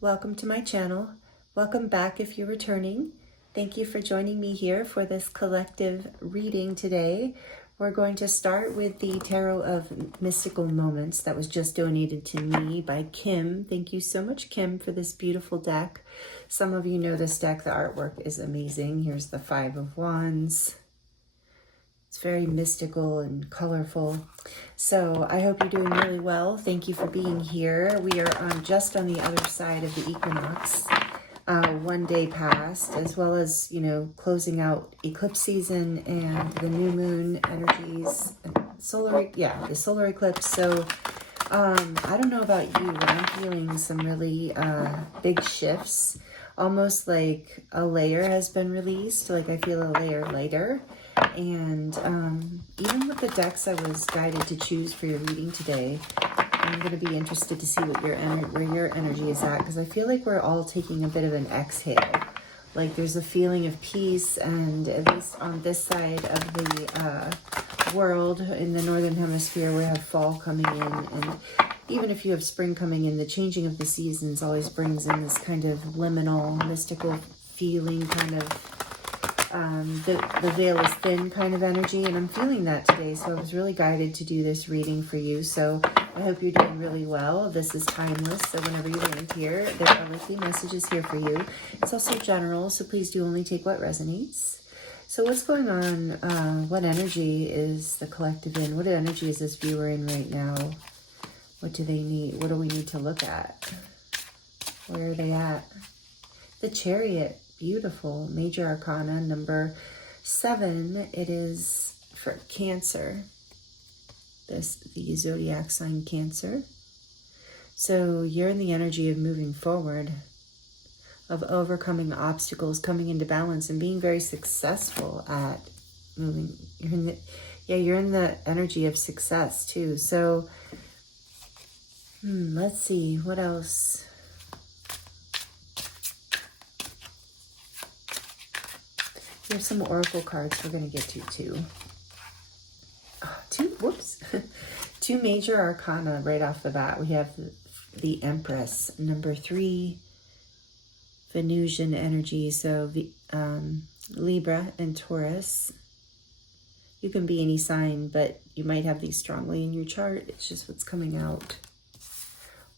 Welcome to my channel. Welcome back if you're returning. Thank you for joining me here for this collective reading today. We're going to start with the Tarot of Mystical Moments that was just donated to me by Kim. Thank you so much, Kim, for this beautiful deck. Some of you know this deck. The artwork is amazing. Here's the Five of Wands. It's very mystical and colorful. So I hope you're doing really well. Thank you for being here. We are just on the other side of the equinox, 1 day past, as well as, closing out eclipse season and the new moon energies, the solar eclipse. So I don't know about you, but I'm feeling some really big shifts, almost like a layer has been released. Like I feel a layer lighter. And even with the decks I was guided to choose for your reading today, I'm going to be interested to see what where your energy is at, because I feel like we're all taking a bit of an exhale. Like there's a feeling of peace, and at least on this side of the world, in the northern hemisphere, we have fall coming in, and even if you have spring coming in, the changing of the seasons always brings in this kind of liminal, mystical feeling, kind of the veil is thin kind of energy, and I'm feeling that today. So I was really guided to do this reading for you. So I hope you're doing really well. This is timeless, so whenever you land here, there are likely messages here for you. It's also general, so please do only take what resonates. So what's going on? What energy is the collective in? What energy is this viewer in right now? What do they need? What do we need to look at? Where are they at? The Chariot. Beautiful. Major Arcana number 7. It is for Cancer. The zodiac sign Cancer. So you're in the energy of moving forward, of overcoming obstacles, coming into balance, and being very successful at moving. You're in the energy of success too. So let's see what else. Here's some oracle cards we're going to get to too. Two major arcana right off the bat. We have the Empress, number 3, Venusian energy. So Libra and Taurus. You can be any sign, but you might have these strongly in your chart. It's just what's coming out.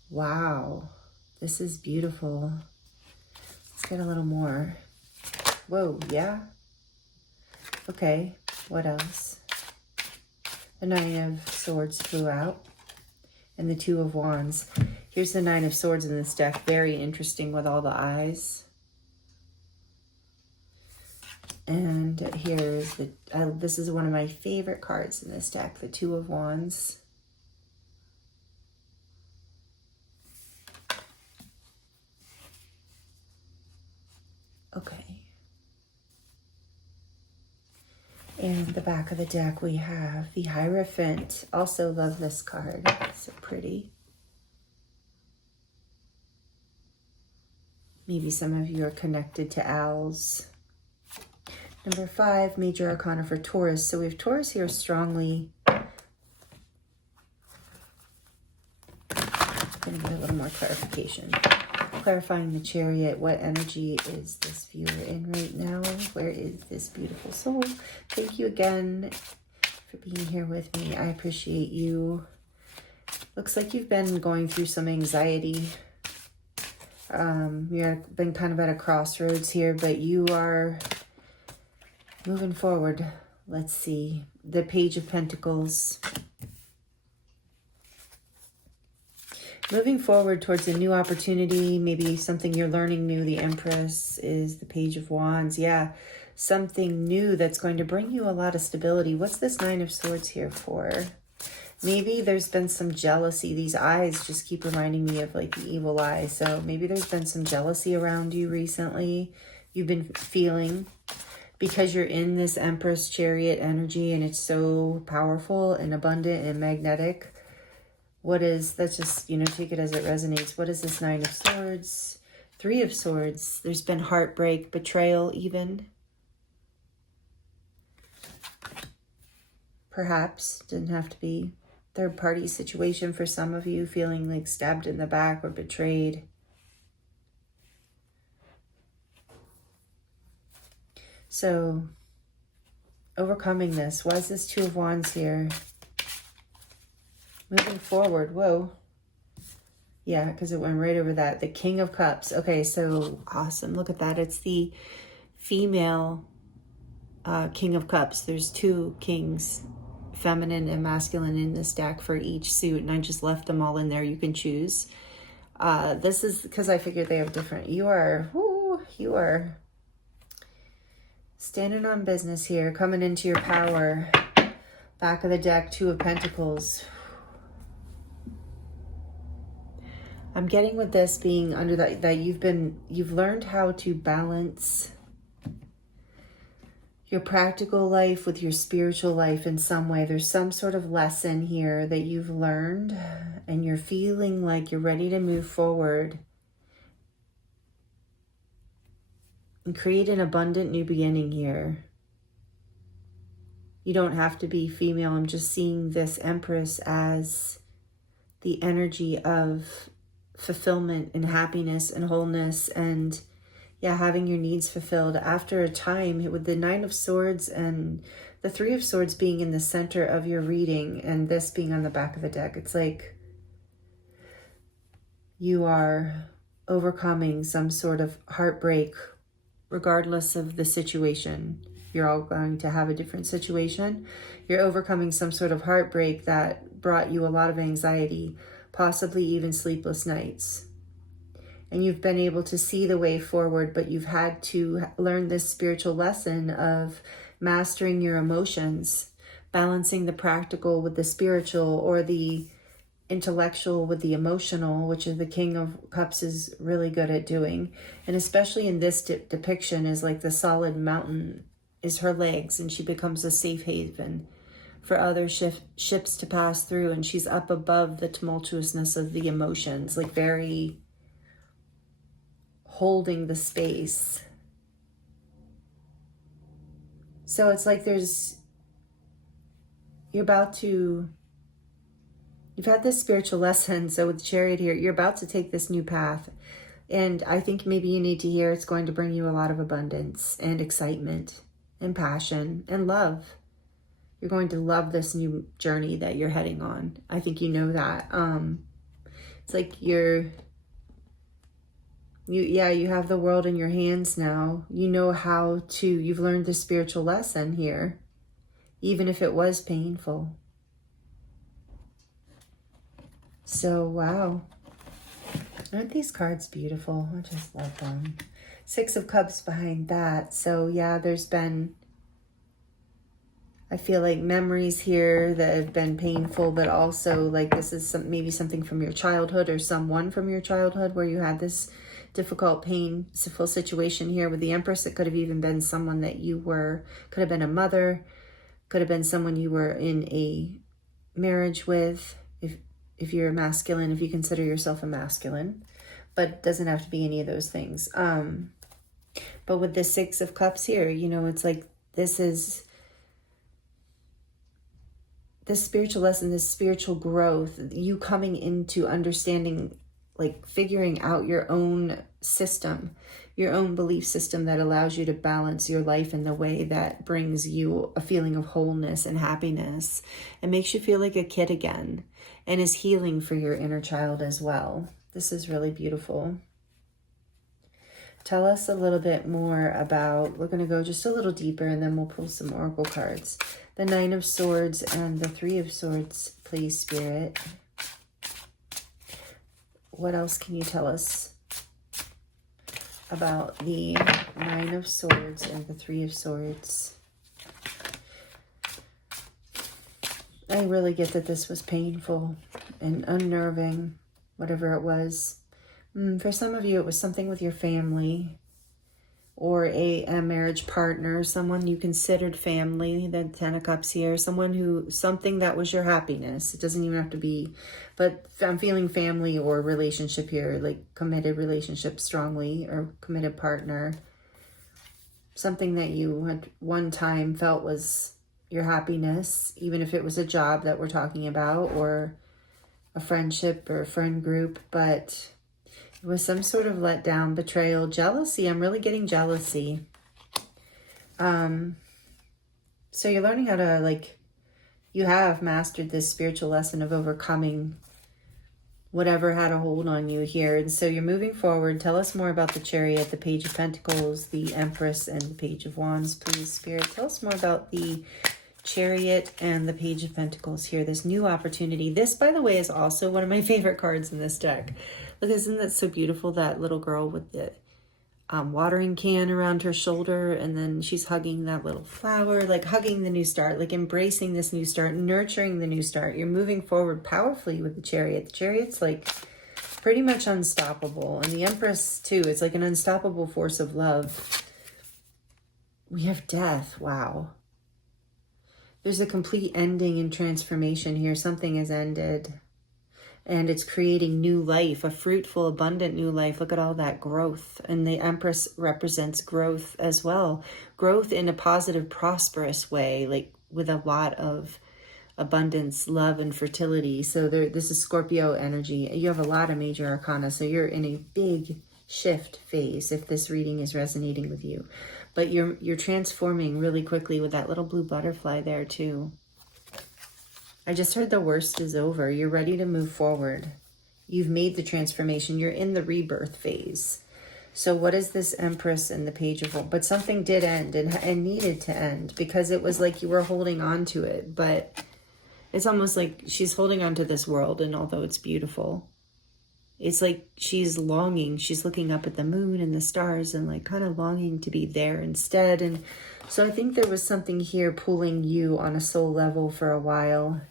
Wow, this is beautiful. Let's get a little more. Whoa, yeah. Okay, what else? The 9 of Swords flew out, and the 2 of Wands. Here's the 9 of Swords in this deck. Very interesting with all the eyes. And here's the, this is one of my favorite cards in this deck, the 2 of Wands. Okay. And the back of the deck, we have the Hierophant. Also love this card. It's so pretty. Maybe some of you are connected to owls. Number 5, Major Arcana for Taurus. So we have Taurus here strongly. I'm going to get a little more clarification. Clarifying the Chariot. What energy is this viewer in right now? Where is this beautiful soul? Thank you again for being here with me. I appreciate you. Looks like you've been going through some anxiety. You've been kind of at a crossroads here, but you are moving forward. Let's see. The Page of Pentacles. Moving forward towards a new opportunity, maybe something you're learning new. The Empress is the Page of Wands. Yeah, something new that's going to bring you a lot of stability. What's this 9 of Swords here for? Maybe there's been some jealousy. These eyes just keep reminding me of like the evil eye. So maybe there's been some jealousy around you recently. You've been feeling, because you're in this Empress Chariot energy and it's so powerful and abundant and magnetic. What is, let's just, take it as it resonates. What is this 9 of Swords? 3 of Swords. There's been heartbreak, betrayal even. Perhaps, didn't have to be. Third party situation for some of you, feeling like stabbed in the back or betrayed. So overcoming this. Why is this Two of Wands here? Moving forward. Whoa. Yeah, because it went right over that. The King of Cups. Okay, so awesome. Look at that. It's the female King of Cups. There's two kings, feminine and masculine, in this deck for each suit, and I just left them all in there. You can choose. This is because I figured they have different. You are standing on business here, coming into your power. Back of the deck, Two of Pentacles. I'm getting with this being under that you've learned how to balance your practical life with your spiritual life in some way. There's some sort of lesson here that you've learned, and you're feeling like you're ready to move forward and create an abundant new beginning here. You don't have to be female. I'm just seeing this Empress as the energy of fulfillment and happiness and wholeness, and yeah, having your needs fulfilled after a time, with the Nine of Swords and the Three of Swords being in the center of your reading and this being on the back of the deck. It's like you are overcoming some sort of heartbreak, regardless of the situation. You're all going to have a different situation. You're overcoming some sort of heartbreak that brought you a lot of anxiety, possibly even sleepless nights. And you've been able to see the way forward, but you've had to learn this spiritual lesson of mastering your emotions, balancing the practical with the spiritual, or the intellectual with the emotional, which is the King of Cups is really good at doing. And especially in this depiction, is like the solid mountain is her legs, and she becomes a safe haven for other ships to pass through, and she's up above the tumultuousness of the emotions, like very holding the space. So it's like you've had this spiritual lesson. So with Chariot here, you're about to take this new path. And I think maybe you need to hear it's going to bring you a lot of abundance and excitement and passion and love. You're going to love this new journey that you're heading on. I think you know that. It's like you have the world in your hands now. You know you've learned the spiritual lesson here, even if it was painful. So, wow. Aren't these cards beautiful? I just love them. Six of Cups behind that. So, yeah, there's been, I feel like, memories here that have been painful, but also like this is maybe something from your childhood or someone from your childhood where you had this difficult, painful situation here with the Empress. It could have even been someone that could have been a mother, could have been someone you were in a marriage with, if you're a masculine, if you consider yourself a masculine, but it doesn't have to be any of those things. But with the Six of Cups here, it's like this spiritual lesson, this spiritual growth, you coming into understanding, like figuring out your own system, your own belief system that allows you to balance your life in the way that brings you a feeling of wholeness and happiness and makes you feel like a kid again, and is healing for your inner child as well. This is really beautiful. Tell us a little bit more about, we're going to go just a little deeper and then we'll pull some oracle cards. The Nine of Swords and the Three of Swords, please, Spirit. What else can you tell us about the Nine of Swords and the Three of Swords? I really get that this was painful and unnerving, whatever it was. For some of you, it was something with your family or a marriage partner, someone you considered family, the Ten of Cups here, something that was your happiness. It doesn't even have to be, but I'm feeling family or relationship here, like committed relationship strongly, or committed partner. Something that you had one time felt was your happiness, even if it was a job that we're talking about or a friendship or a friend group, but it was some sort of letdown, betrayal, jealousy. I'm really getting jealousy. So you're learning how to, like, you have mastered this spiritual lesson of overcoming whatever had a hold on you here. And so you're moving forward. Tell us more about the Chariot, the Page of Pentacles, the Empress, and the Page of Wands, please, Spirit. Tell us more about the Chariot and the Page of Pentacles here. This new opportunity. This, by the way, is also one of my favorite cards in this deck. Look, isn't that so beautiful? That little girl with the watering can around her shoulder, and then she's hugging that little flower, like hugging the new start, like embracing this new start, nurturing the new start. You're moving forward powerfully with the Chariot. The Chariot's like pretty much unstoppable, and the Empress too. It's like an unstoppable force of love. We have death. Wow. There's a complete ending and transformation here. Something has ended. And it's creating new life, a fruitful, abundant new life. Look at all that growth. And the Empress represents growth as well. Growth in a positive, prosperous way, like with a lot of abundance, love, and fertility. So this is Scorpio energy. You have a lot of major arcana. So you're in a big shift phase if this reading is resonating with you. But you're transforming really quickly with that little blue butterfly there too. I just heard the worst is over. You're ready to move forward. You've made the transformation. You're in the rebirth phase. So what is this Empress and the Page of Wands? But something did end and needed to end, because it was like you were holding on to it. But it's almost like she's holding on to this world, and although it's beautiful, it's like she's longing. She's looking up at the moon and the stars and like kind of longing to be there instead. And so I think there was something here pulling you on a soul level for a while.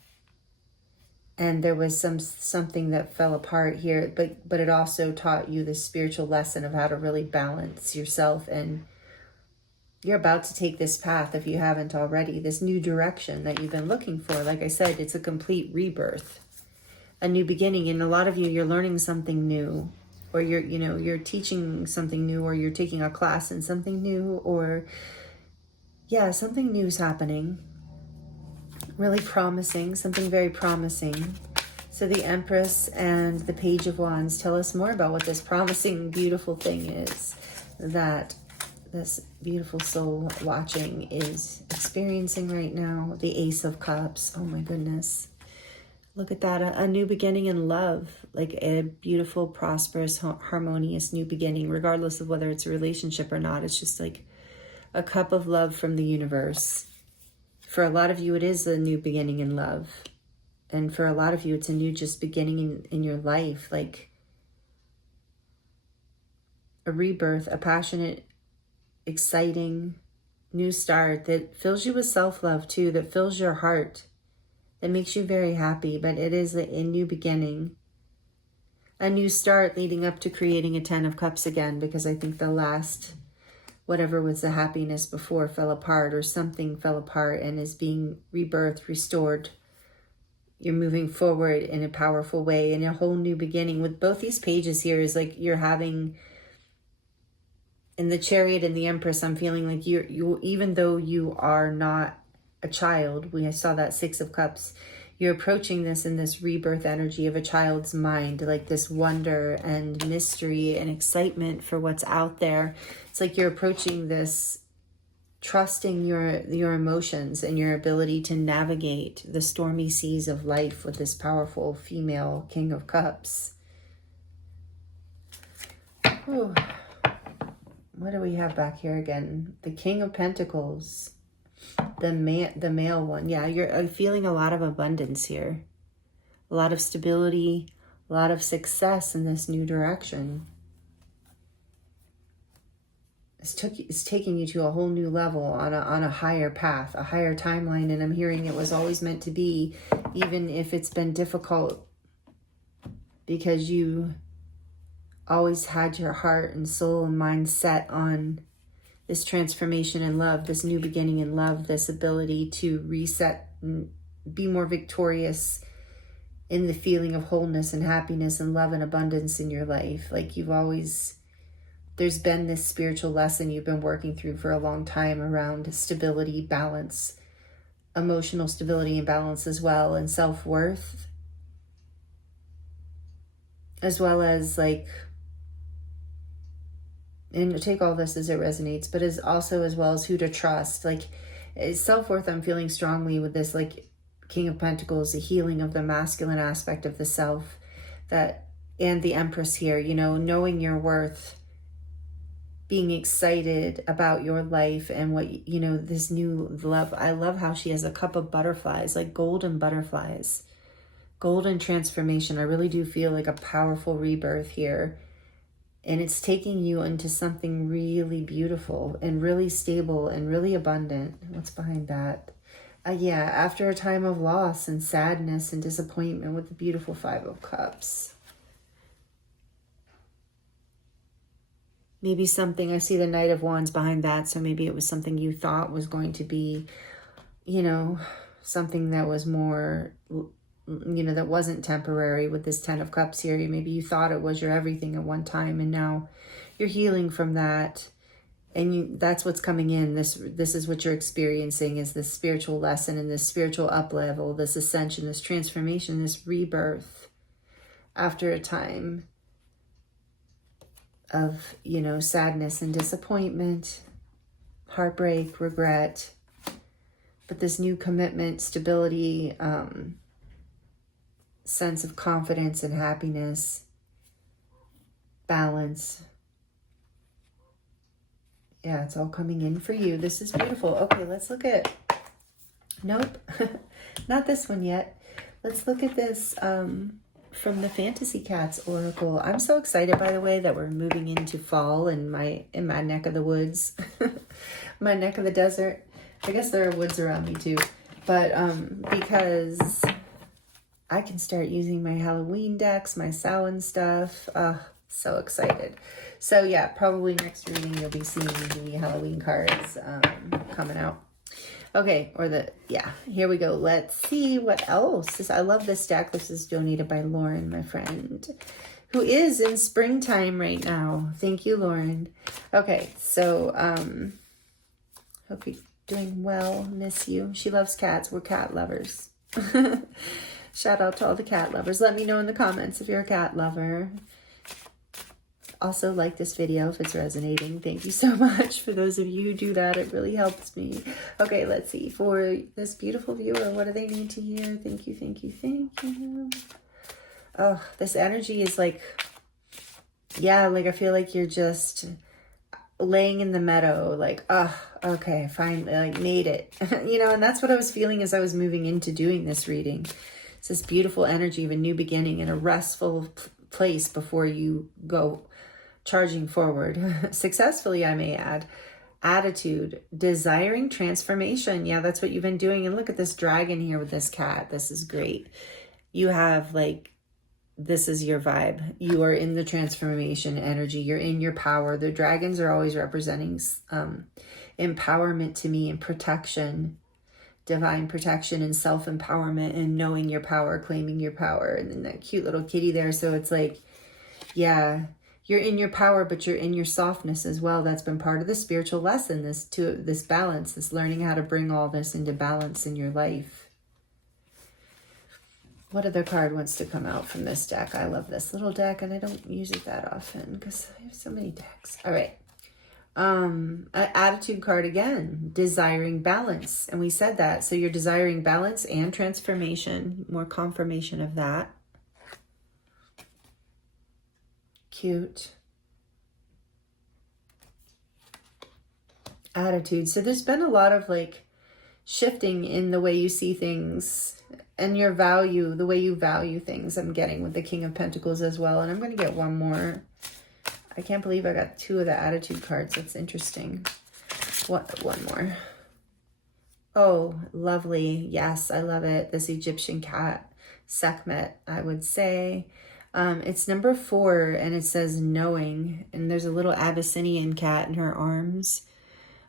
And there was something that fell apart here, but it also taught you the spiritual lesson of how to really balance yourself. And you're about to take this path, if you haven't already, this new direction that you've been looking for. Like I said, it's a complete rebirth, a new beginning. And a lot of you, you're learning something new, or you're teaching something new, or you're taking a class in something new, or yeah, something new is happening. Really promising, something very promising. So the Empress and the Page of Wands, tell us more about what this promising, beautiful thing is that this beautiful soul watching is experiencing right now. The Ace of Cups. Oh my goodness. Look at that. A new beginning in love, like a beautiful, prosperous, harmonious new beginning, regardless of whether it's a relationship or not. It's just like a cup of love from the universe. For a lot of you, it is a new beginning in love. And for a lot of you, it's a new just beginning in your life. Like a rebirth, a passionate, exciting new start that fills you with self-love too, that fills your heart, that makes you very happy. But it is a new beginning. A new start leading up to creating a 10 of Cups again, because I think the last... whatever was the happiness before fell apart, or something fell apart and is being rebirthed, restored. You're moving forward in a powerful way, in a whole new beginning. With both these pages here is like you're having, in the Chariot and the Empress, I'm feeling like you even though you are not a child, I saw that 6 of Cups, you're approaching this in this rebirth energy of a child's mind, like this wonder and mystery and excitement for what's out there. It's like you're approaching this trusting your emotions and your ability to navigate the stormy seas of life with this powerful female King of Cups. Whew. What do we have back here again? The King of Pentacles. The male one. Yeah, you're feeling a lot of abundance here. A lot of stability, a lot of success in this new direction. It's taking you to a whole new level on a higher path, a higher timeline. And I'm hearing it was always meant to be, even if it's been difficult, because you always had your heart and soul and mind set on this transformation in love, this new beginning in love, this ability to reset and be more victorious in the feeling of wholeness and happiness and love and abundance in your life. Like there's been this spiritual lesson you've been working through for a long time around stability, balance, emotional stability and balance as well, and self-worth, as well as like and take all this as it resonates, but is also as well as who to trust. Like, self-worth, I'm feeling strongly with this, like, King of Pentacles, the healing of the masculine aspect of the self, that, and the Empress here, you know, knowing your worth, being excited about your life and what, you know, this new love. I love how she has a cup of butterflies, like golden butterflies, golden transformation. I really do feel like a powerful rebirth here. And it's taking you into something really beautiful and really stable and really abundant. What's behind that? Yeah, after a time of loss and sadness and disappointment, with the beautiful Five of Cups. Maybe something, I see the Knight of Wands behind that, so maybe it was something you thought was going to be, you know, something that was more, you know, that wasn't temporary with this Ten of Cups here. Maybe you thought it was your everything at one time, and now you're healing from that. And that's what's coming in. This is what you're experiencing, is this spiritual lesson and this spiritual up level, this ascension, this transformation, this rebirth after a time of, you know, sadness and disappointment, heartbreak, regret, but this new commitment, stability, sense of confidence and happiness, balance. Yeah, it's all coming in for you. This is beautiful. Okay, let's look at, nope, not this one yet. Let's look at this from the Fantasy Cats Oracle. I'm so excited, by the way, that we're moving into fall in my neck of the woods, my neck of the desert. I guess there are woods around me too, but because I can start using my Halloween decks, my Samhain stuff. So excited. So yeah, probably next reading you'll be seeing the Halloween cards coming out. Okay, yeah, here we go. Let's see what else. I love this deck. This is donated by Lauren, my friend, who is in springtime right now. Thank you, Lauren. Okay, so hope you're doing well. Miss you. She loves cats. We're cat lovers. Shout out to all the cat lovers. Let me know in the comments if you're a cat lover. Also, like this video if it's resonating. Thank you so much for those of you who do that. It really helps me. Okay, let's see. For this beautiful viewer, what do they need to hear? Thank you, thank you, thank you. Oh, this energy is like, yeah, like I feel like you're just laying in the meadow, like, oh, okay, finally, like, made it. You know, and that's what I was feeling as I was moving into doing this reading. It's this beautiful energy of a new beginning and a restful place before you go charging forward successfully, I may add. Attitude, desiring transformation. Yeah, that's what you've been doing. And look at this dragon here with this cat. This is great. You have, like, this is your vibe. You are in the transformation energy. You're in your power. The dragons are always representing empowerment to me, and protection, divine protection and self-empowerment, and knowing your power, claiming your power. And then that cute little kitty there. So it's like, yeah, you're in your power, but you're in your softness as well. That's been part of the spiritual lesson, this balance, this learning how to bring all this into balance in your life. What other card wants to come out from this deck? I love this little deck, and I don't use it that often because I have so many decks. All right. An attitude card again, desiring balance. And we said that. So you're desiring balance and transformation. More confirmation of that. Cute. Attitude. So there's been a lot of, like, shifting in the way you see things and your value, the way you value things. I'm getting with the King of Pentacles as well. And I'm going to get one more. I can't believe I got two of the attitude cards. That's interesting. What? One more. Oh, lovely. Yes, I love it. This Egyptian cat, Sekhmet, I would say. It's number 4, and it says knowing. And there's a little Abyssinian cat in her arms.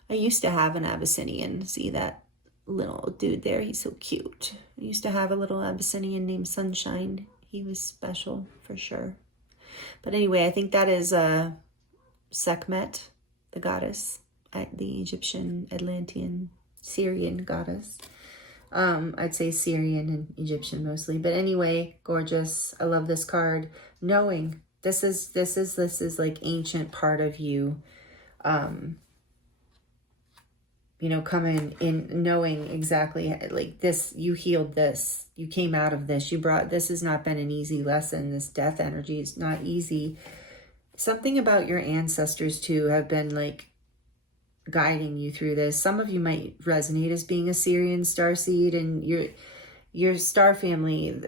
I used to have an Abyssinian. See that little dude there? He's so cute. I used to have a little Abyssinian named Sunshine. He was special for sure. But anyway, I think that is Sekhmet, the goddess, the Egyptian, Atlantean, Syrian goddess. I'd say Syrian and Egyptian mostly. But anyway, gorgeous. I love this card. Knowing. This is like ancient part of you, you know, coming in, knowing exactly like this, you healed this, you came out of this, you brought, this has not been an easy lesson. This death energy is not easy. Something about your ancestors too have been like guiding you through this. Some of you might resonate as being a Syrian starseed, and your star family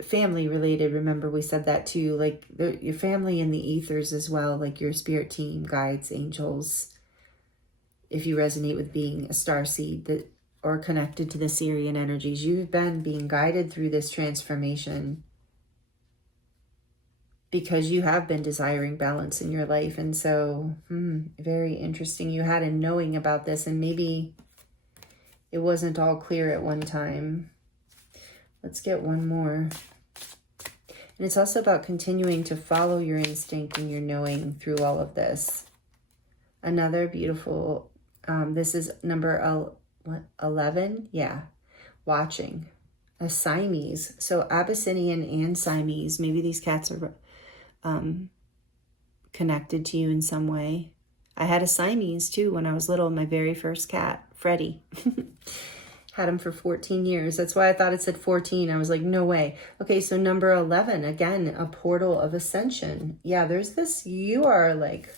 related, remember we said that too, like your family in the ethers as well, like your spirit team, guides, angels. If you resonate with being a starseed that or connected to the Syrian energies, you've been being guided through this transformation because you have been desiring balance in your life. And so, very interesting. You had a knowing about this, and maybe it wasn't all clear at one time. Let's get one more. And it's also about continuing to follow your instinct and your knowing through all of this. Another beautiful, this is number 11. Yeah. Watching. A Siamese. So Abyssinian and Siamese. Maybe these cats are connected to you in some way. I had a Siamese too when I was little. My very first cat, Freddie. Had him for 14 years. That's why I thought it said 14. I was like, no way. Okay, so number 11, again, a portal of ascension. Yeah, there's this, you are like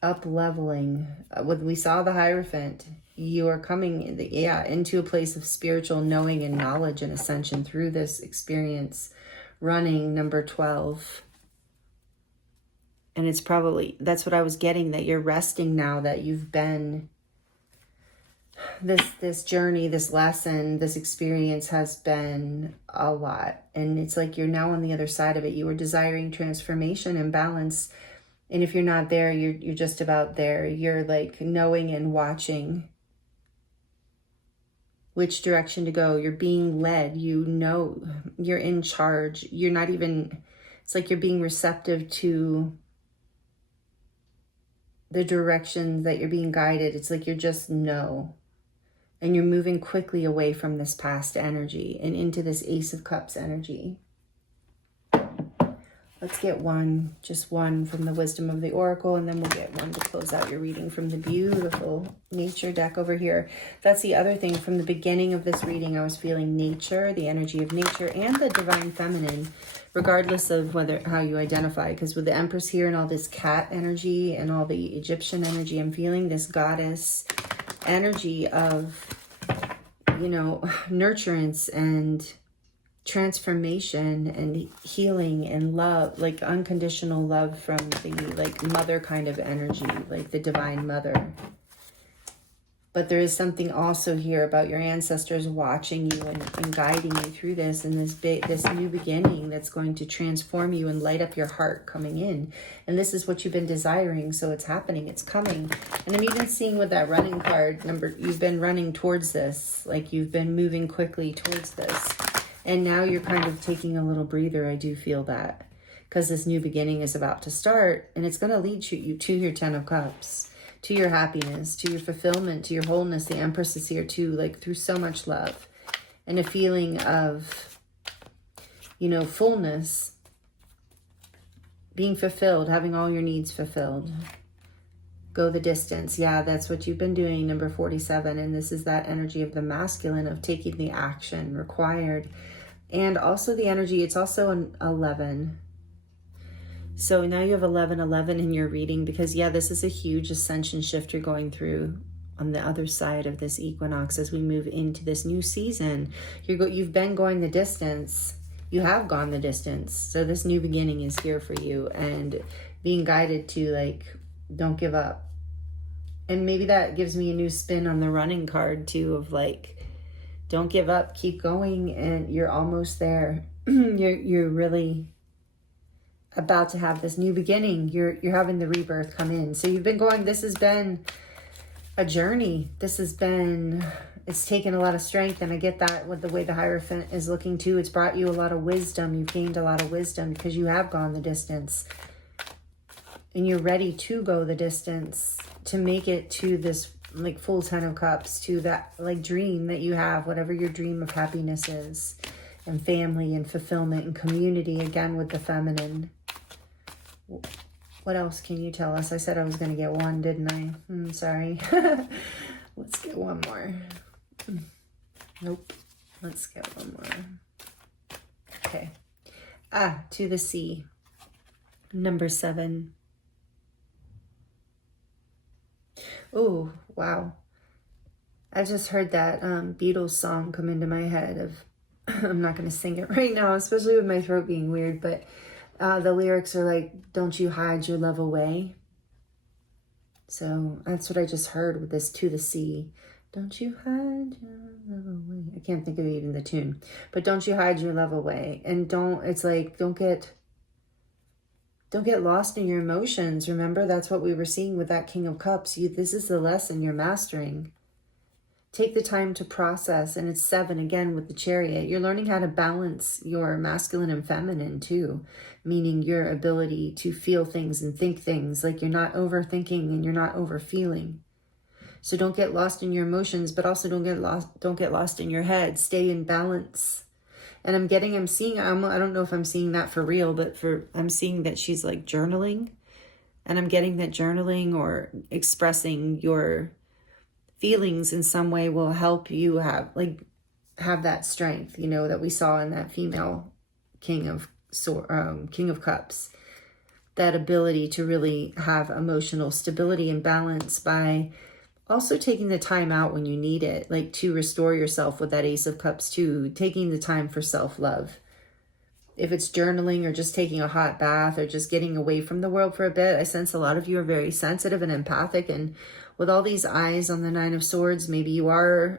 up-leveling. When we saw the Hierophant, you are coming into a place of spiritual knowing and knowledge and ascension through this experience. Running, number 12. And it's probably, that's what I was getting, that you're resting now, that you've been, this journey, this lesson, this experience has been a lot. And it's like you're now on the other side of it. You were desiring transformation and balance. And if you're not there, you're just about there. You're like knowing and watching which direction to go. You're being led. You know, you're in charge. You're not even, it's like you're being receptive to the direction that you're being guided. It's like you're just know. And you're moving quickly away from this past energy and into this Ace of Cups energy. Let's get one, just one from the Wisdom of the Oracle, and then we'll get one to close out your reading from the beautiful nature deck over here. That's the other thing. From the beginning of this reading, I was feeling nature, the energy of nature, and the divine feminine, regardless of how you identify. Because with the Empress here and all this cat energy and all the Egyptian energy, I'm feeling this goddess energy of, you know, nurturance and transformation and healing and love, like unconditional love from the like mother kind of energy, like the divine mother. But there is something also here about your ancestors watching you and guiding you through this, and this new beginning that's going to transform you and light up your heart coming in. And this is what you've been desiring, so it's happening, it's coming. And I'm even seeing with that running card number, you've been running towards this, like you've been moving quickly towards this. And now you're kind of taking a little breather. I do feel that, because this new beginning is about to start, and it's going to lead you to your 10 of Cups, to your happiness, to your fulfillment, to your wholeness. The Empress is here too, like through so much love and a feeling of, you know, fullness, being fulfilled, having all your needs fulfilled. Go the distance. Yeah, that's what you've been doing, number 47. And this is that energy of the masculine, of taking the action required. And also the energy, it's also an 11. So now you have 11 in your reading, because yeah, this is a huge ascension shift you're going through on the other side of this equinox as we move into this new season. You've been going the distance. You have gone the distance. So this new beginning is here for you, and being guided to like, don't give up. And maybe that gives me a new spin on the running card too, of like, don't give up, keep going, and you're almost there. You're really about to have this new beginning. You're having the rebirth come in. So you've been going, this has been a journey. It's taken a lot of strength, and I get that with the way the Hierophant is looking too. It's brought you a lot of wisdom. You've gained a lot of wisdom because you have gone the distance. And you're ready to go the distance to make it to this like full 10 of Cups, to that like dream that you have, whatever your dream of happiness is, and family and fulfillment and community, again with the feminine. What else can you tell us? I said I was going to get one, didn't I? Sorry. Let's get one more. Nope. Let's get one more. Okay. To the sea. Number 7. Oh, wow. I just heard that Beatles song come into my head of, I'm not going to sing it right now, especially with my throat being weird, but the lyrics are like, don't you hide your love away. So that's what I just heard with this To the Sea. Don't you hide your love away. I can't think of even the tune, but don't you hide your love away. And it's like, don't get lost in your emotions. Remember, that's what we were seeing with that King of Cups. This is the lesson you're mastering. Take the time to process. And it's 7 again with the Chariot. You're learning how to balance your masculine and feminine too, meaning your ability to feel things and think things. Like you're not overthinking and you're not overfeeling. So don't get lost in your emotions, but also don't get lost in your head. Stay in balance. And I don't know if I'm seeing that for real, but I'm seeing that she's like journaling. And I'm getting that journaling or expressing your feelings in some way will help you have that strength, that we saw in that female King of Cups. That ability to really have emotional stability and balance by also taking the time out when you need it, like to restore yourself with that Ace of Cups too, taking the time for self-love. If it's journaling or just taking a hot bath or just getting away from the world for a bit, I sense a lot of you are very sensitive and empathic. And with all these eyes on the 9 of Swords, maybe you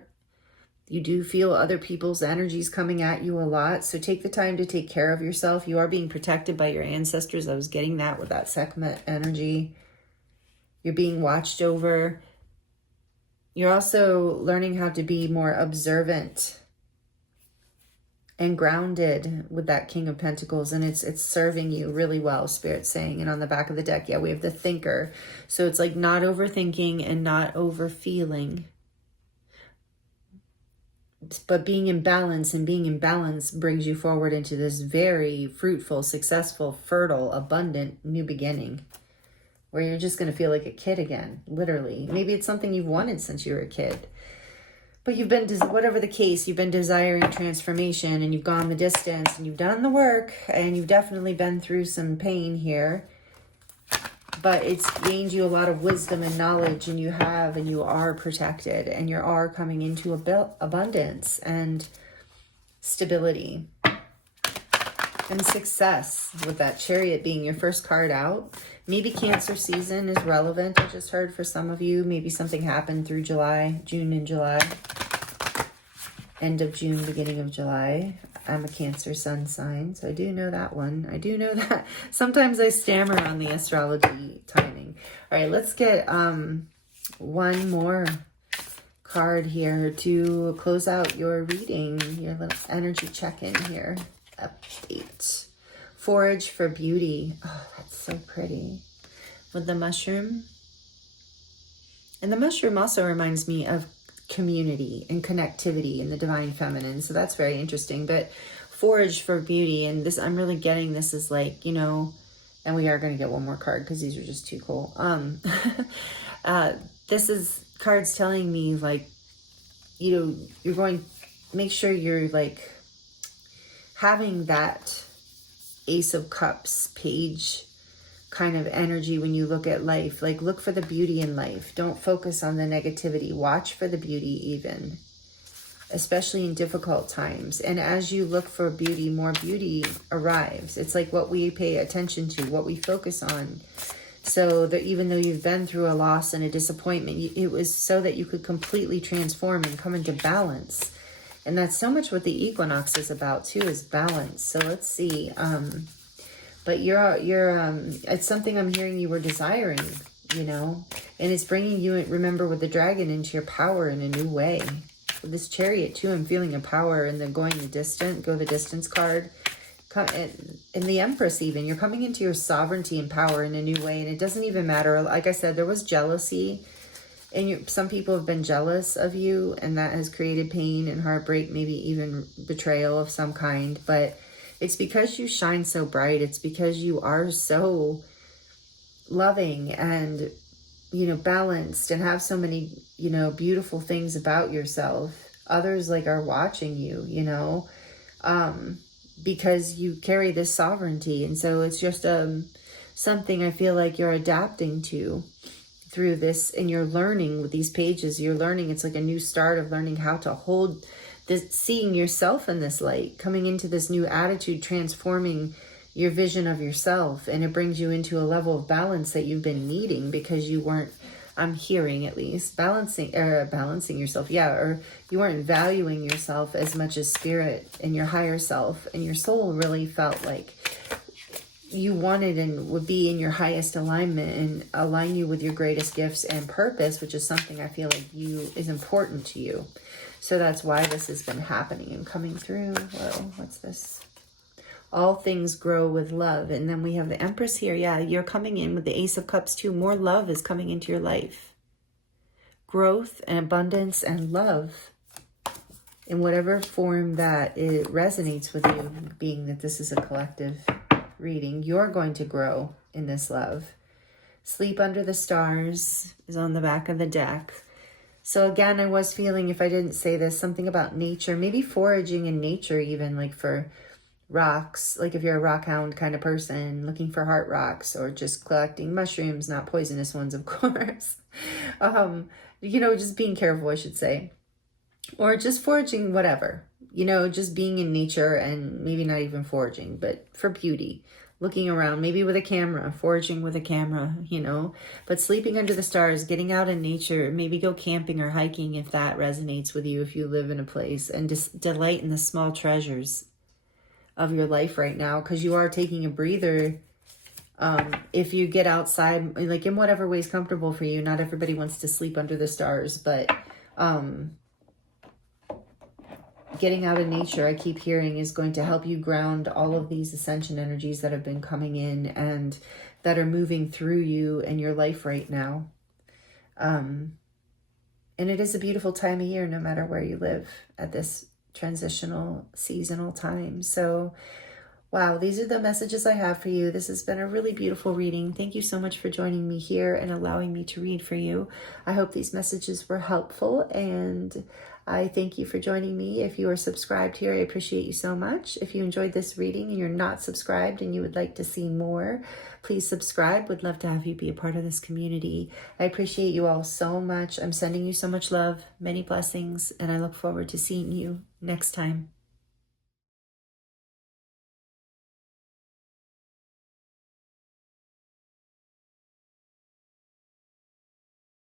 do feel other people's energies coming at you a lot. So take the time to take care of yourself. You are being protected by your ancestors. I was getting that with that Sekhmet energy. You're being watched over. You're also learning how to be more observant and grounded with that King of Pentacles, and it's serving you really well, Spirit's saying. And on the back of the deck, we have the Thinker. So it's like not overthinking and not overfeeling, but being in balance, and being in balance brings you forward into this very fruitful, successful, fertile, abundant new beginning, where you're just going to feel like a kid again, literally. Maybe it's something you've wanted since you were a kid. But you've been, whatever the case, you've been desiring transformation, and you've gone the distance, and you've done the work, and you've definitely been through some pain here. But it's gained you a lot of wisdom and knowledge, and you are protected, and you are coming into abundance and stability and success, with that Chariot being your first card out. Maybe Cancer season is relevant. I just heard for some of you, maybe something happened through June and July. End of June, beginning of July. I'm a Cancer sun sign, so I do know that one. I do know that. Sometimes I stammer on the astrology timing. All right, let's get one more card here to close out your reading, your little energy check-in here. Update. Forage for beauty. Oh, that's so pretty. With the mushroom. And the mushroom also reminds me of community and connectivity in the divine feminine. So that's very interesting. But forage for beauty. And this, I'm really getting this is like, and we are going to get one more card because these are just too cool. This is cards telling me like, you're going, make sure you're like having that Ace of Cups page kind of energy when you look at life. Like, look for the beauty in life. Don't focus on the negativity. Watch for the beauty even, especially in difficult times. And as you look for beauty, more beauty arrives. It's like what we pay attention to, what we focus on. So that even though you've been through a loss and a disappointment, it was so that you could completely transform and come into balance. And that's so much what the equinox is about too, is balance. So let's see. But it's something I'm hearing you were desiring, and it's bringing you, remember, with the dragon, into your power in a new way. With this Chariot too, I'm feeling a power in the go the distance card. And the Empress even, you're coming into your sovereignty and power in a new way. And it doesn't even matter. Like I said, there was jealousy. And some people have been jealous of you, and that has created pain and heartbreak, maybe even betrayal of some kind. But it's because you shine so bright. It's because you are so loving and, balanced and have so many, beautiful things about yourself. Others like are watching you, because you carry this sovereignty. And so it's just something I feel like you're adapting to through this, and you're learning with these pages. You're learning, it's like a new start of learning how to hold this, seeing yourself in this light, coming into this new attitude, transforming your vision of yourself. And it brings you into a level of balance that you've been needing, because you weren't, I'm hearing at least, balancing yourself. Yeah. Or you weren't valuing yourself as much as spirit and your higher self and your soul really felt like you wanted and would be in your highest alignment and align you with your greatest gifts and purpose, which is something I feel like is important to you. So that's why this has been happening and coming through. Whoa, what's this? All things grow with love. And then we have the Empress here. Yeah, you're coming in with the Ace of Cups too. More love is coming into your life. Growth and abundance and love in whatever form that it resonates with you, being that this is a collective reading. You're going to grow in this love. Sleep under the stars is on the back of the deck. So again, I was feeling, if I didn't say this, something about nature, maybe foraging in nature, even like for rocks, like if you're a rock hound kind of person, looking for heart rocks, or just collecting mushrooms, not poisonous ones, of course. Just being careful, I should say. Or just foraging, whatever, just being in nature, and maybe not even foraging, but for beauty, looking around, maybe with a camera, foraging with a camera, but sleeping under the stars, getting out in nature, maybe go camping or hiking if that resonates with you, if you live in a place, and just delight in the small treasures of your life right now, because you are taking a breather. If you get outside, like in whatever way is comfortable for you. Not everybody wants to sleep under the stars, but getting out in nature, I keep hearing, is going to help you ground all of these ascension energies that have been coming in and that are moving through you and your life right now. And it is a beautiful time of year, no matter where you live at this transitional seasonal time. So, wow, these are the messages I have for you. This has been a really beautiful reading. Thank you so much for joining me here and allowing me to read for you. I hope these messages were helpful, and I thank you for joining me. If you are subscribed here, I appreciate you so much. If you enjoyed this reading and you're not subscribed and you would like to see more, please subscribe. Would love to have you be a part of this community. I appreciate you all so much. I'm sending you so much love, many blessings, and I look forward to seeing you next time.